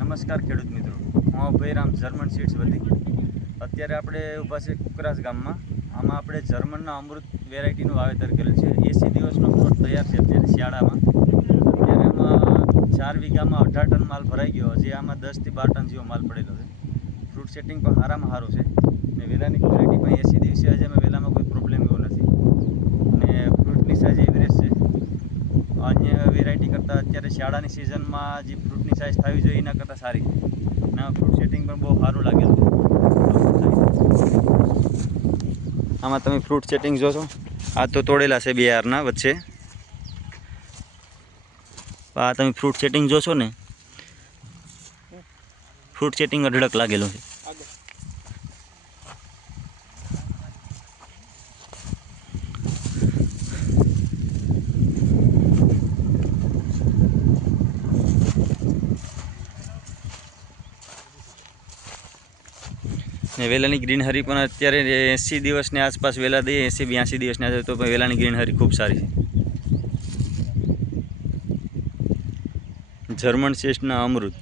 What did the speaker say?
નમસ્કાર ખેડૂત મિત્રો, હું અભયરામ જર્મન સીડ્સ વધી. અત્યારે આપણે ઊભા છે કુકરાસ ગામમાં. આમાં આપણે જર્મનના અમૃત વેરાયટીનું વાવેતર કરેલ છે. 80 દિવસનો પ્લોટ તૈયાર છે અત્યારે શિયાળામાં. અત્યારે આમાં 4 વીઘામાં 18 ટન માલ ભરાઈ ગયો. હજી આમાં 10 થી 12 ટન જેવો માલ પડેલો છે. ફ્રૂટ સેટિંગ પણ સારામાં સારું છે ને વેલાની ક્વોલિટી પણ 80 દિવસે હજી અમે વેલામાં કોઈ પ્રોબ્લેમ એવો નથી ને ફ્રૂટની સાઇઝ એવરેજ છે. અન્ય વેરાયટી કરતાં અત્યારે શિયાળાની સિઝનમાં જે ફ્રૂટની સાઇઝ થવી જોઈએ એના કરતાં સારી છે ને ફ્રૂટ સેટિંગ પણ બહુ સારું લાગેલું છે. આમાં તમે ફ્રૂટ સેટિંગ જોશો, આ તો તોડેલા છે 2 યારના વચ્ચે. આ તમે ફ્રૂટ સેટિંગ જોશો ને, ફ્રૂટ સેટિંગ અઢળક લાગેલું છે. ને વેલાની ગ્રીનહરી પણ અત્યારે 80 દિવસની આસપાસ વેલા દઈએ, 80-82 દિવસની આસપાસ, તો પણ વેલાની ગ્રીનહરી ખૂબ સારી છે. જર્મન સીડ્સના અમૃત.